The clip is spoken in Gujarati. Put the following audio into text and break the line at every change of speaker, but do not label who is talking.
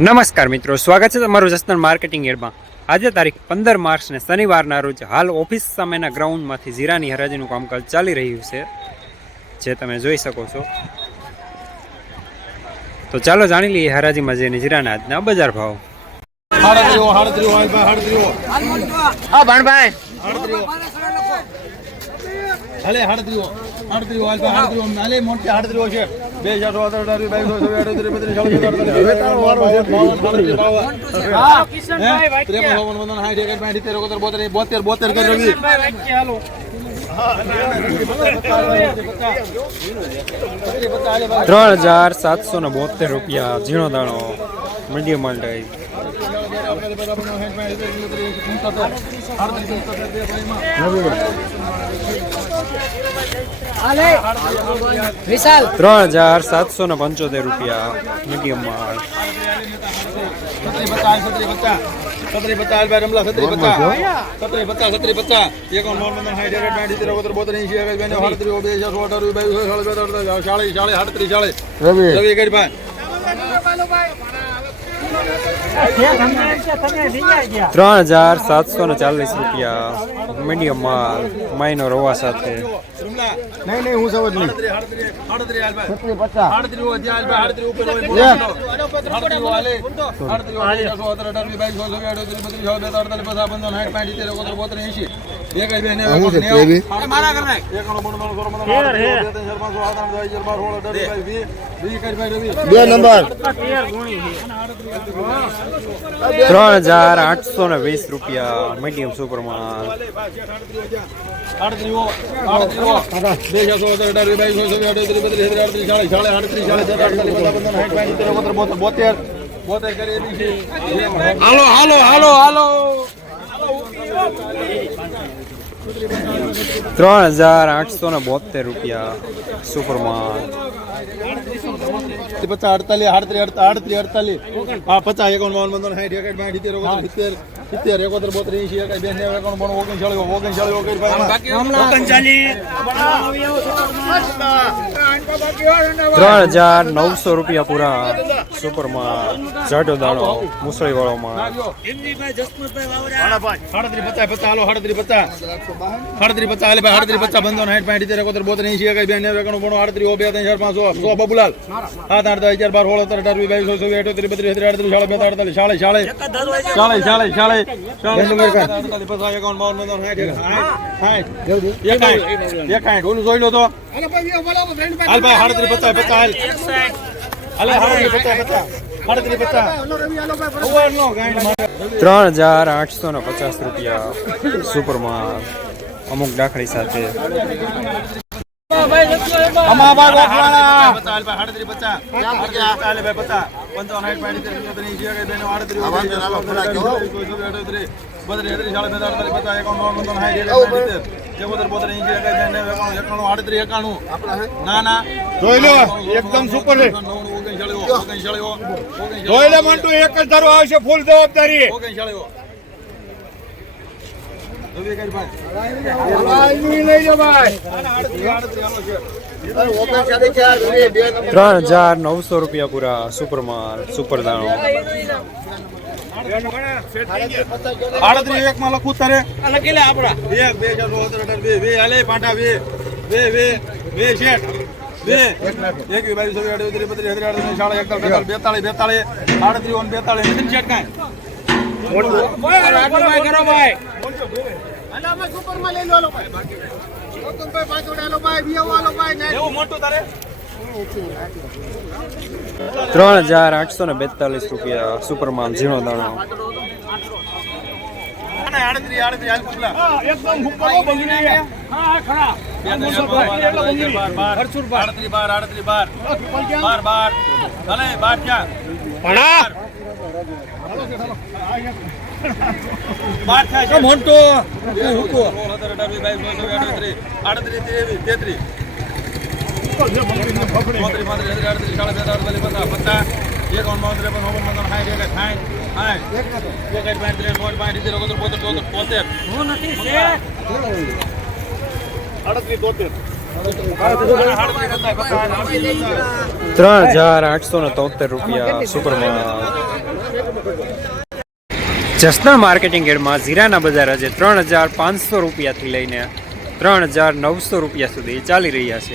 નમસ્કાર મિત્રો સ્વાગત છે તમારું જસદણ માર્કેટિંગ એડમાં. આજે તારીખ પંદર માર્ચને શનિવારના રોજ હાલ ઓફિસ સામેના ગ્રાઉન્ડમાંથી જીરાની હરાજીનું કામકાજ ચાલી રહ્યું છે જે તમે જોઈ શકો છો. તો ચાલો જાણી લઈએ હરાજીમાં જઈને જીરાના આજના બજાર ભાવ. હા ભણભાઈ.
હાલે હાડત્રીઓ હાડત્રીઓ હાલભાઈ હાડત્રીઓ હાલે મોટી હાડત્રીઓ છે બે સો અઢાર અઢાર બાવીસ સો છવ્વીસ અઠ્યાવીસ બત્રીસ ચાલીસ અડતાલીસ બેતાળીસ છે સાડત્રીસ બાવન હે? ત્રેપન ચોપન પંચાવન સાઠ એકસઠ બાસઠ સિત્તેર એકોતેર બોતેર બોતેર બોતેર કરી રવિ
ત્રણ હજાર સાતસો ને બોતેર રૂપિયા ઝીણો દાણો મીડિયમ માલટાઈ ત્રણ હજાર સાતસો ને પંચોતેર રૂપિયા મીડિયમ માલ
સત્રી પચાસ ભાઈ રમલા સત્રી પચાસ પચાસ સિત્તેર બોતેર એંશી એકસઠ બેને સાડત્રીસ બે હજાર સો અઢાર બાવીસ સો ચાલીસ બેતાળીસ ચાલીસ ચાલીસ રવિ રવિ કરી ભાઈ
ત્રણ હજાર સાતસો ને ચાલીસ રૂપિયા મીડિયમ માલ માઇનો રવા સાથે
નહીં નહીં હું સમજ નહીં બે
નંબર.
ત્રણ હજાર આઠસો ને વીસ રૂપિયા મીડિયમ સુપર માલ
આડત્રીઓ આડત્રીઓ બે હજાર અઢાર અઢાર વીસ બાવીસ સો છવ્વીસ અઠ્યાવીસ બત્રીસ ત્રીસ ચાલીસ ચાલીસ આડત્રીસ ચાલીસ અડતાલીસ પચાસ પંચાવન સાઠ પાંચ સિત્તેર એકોતેર બોતેર બોતેર. બોતેર કરી હાલો હાલો હાલો હાલો.
ત્રણ હજાર આઠસો ને બોતેર રૂપિયા સુપર માલ
પચાસ અડતાલીસ આડત્રીસ આડત્રીસ અડતાલીસ. હા પચાસ એકાવન બાવન પંદર સાઠ એકસઠ બાસઠ સિત્તેર ઓગણ સિત્તેર સિત્તેર એકોતેર બોતેર એંશી એકાઈ બે એકાવન બાણું ઓગણ ચાલીસ ઓગણ ચાલીસ ઓગણ
ત્રણ હજાર નવસો રૂપિયા પૂરા. સુપર માલ જાડો દાણો, મુસળી વાળો માલ
પત્તા પચાસ પચાસ, હાલો પચાસ. પચાસ ભાઈ હળદરી પચાસ બંધો સાઠ પાંચ સિત્તેર એકોતેર બોતેર એંશી એકાઈ બે નેવું એકાણું બાણું આડત્રીસ બે, ત્રણ, ચાર, પાંચ, સો બબુલાલ. સાત, આઠ, દસ હજાર બાર, સોળ, સત્તર, અઢાર, વીસ, બાવીસ સો ચોવીસ અઠ્યોતેર બત્રીસ અડત્રીસ શાળે બે અડતાલીસ શાળે શાળે શાળે શાળે શાળે અડતાલીસ પચાસ, એકાવન, બાવન, પંદર, સાઠ એકાઠ એકાઠ ઓલું જોઈ લો તો. હાલ ભાઈ સાડત્રીસ પત્તા પચાસ, હાલ.
ત્રણ હજાર આઠસો ને પચાસ રૂપિયા સુપર માલ અમુક દાખલી સાથે.
ના, ના.
જોઈ લો એકદમ સુપર છે.
નવ્વાણું, ઓગણચાળીસ, ઓગણચાળીસ, ઓગણચાળીસ.
જોઈ લે મંટુ એક જ ધારો આવશે ફૂલ જવાબદારી.
ત્રણ હજાર નવસો રૂપિયા પૂરા સુપર માલ સુપર દાણો
આડત્રીસ એક માં લખું તારે લખી લે આપડા એક બે બે બે બે બે બે બે શેઠ બે. એક બાવીસ બત્રીસ એકતાલીસ આડત્રીસ નથી તારે?
ત્રણ હજાર આઠસો ને બેતાલીસ રૂપિયા સુપરમાન ઝીણો દાણો.
આડત્રીસ આડત્રીસ હાલ પુગલા આડત્રીસ બાર આડત્રીસ બાર બાર. બાર હાલે બાર. ક્યાં? બાર થાય છે. મોટો. આડત્રીસ તેત્રીસ. પાંત્રીસ છત્રીસ આડત્રીસ ચાલીસ બેતાલીસ પચાસ એકાવન બાવન ત્રેપન ઓગણ પંદર સાઠ એક સાઠ.
ત્રણ હજાર આઠસો ને તોતેર રૂપિયા સુપરમાં. જસના માર્કેટિંગ ગેડમાં જીરાના બજાર આજે ત્રણ હજાર પાંચસો રૂપિયાથી લઈને ત્રણ હજાર નવસો રૂપિયા સુધી ચાલી રહ્યા છે.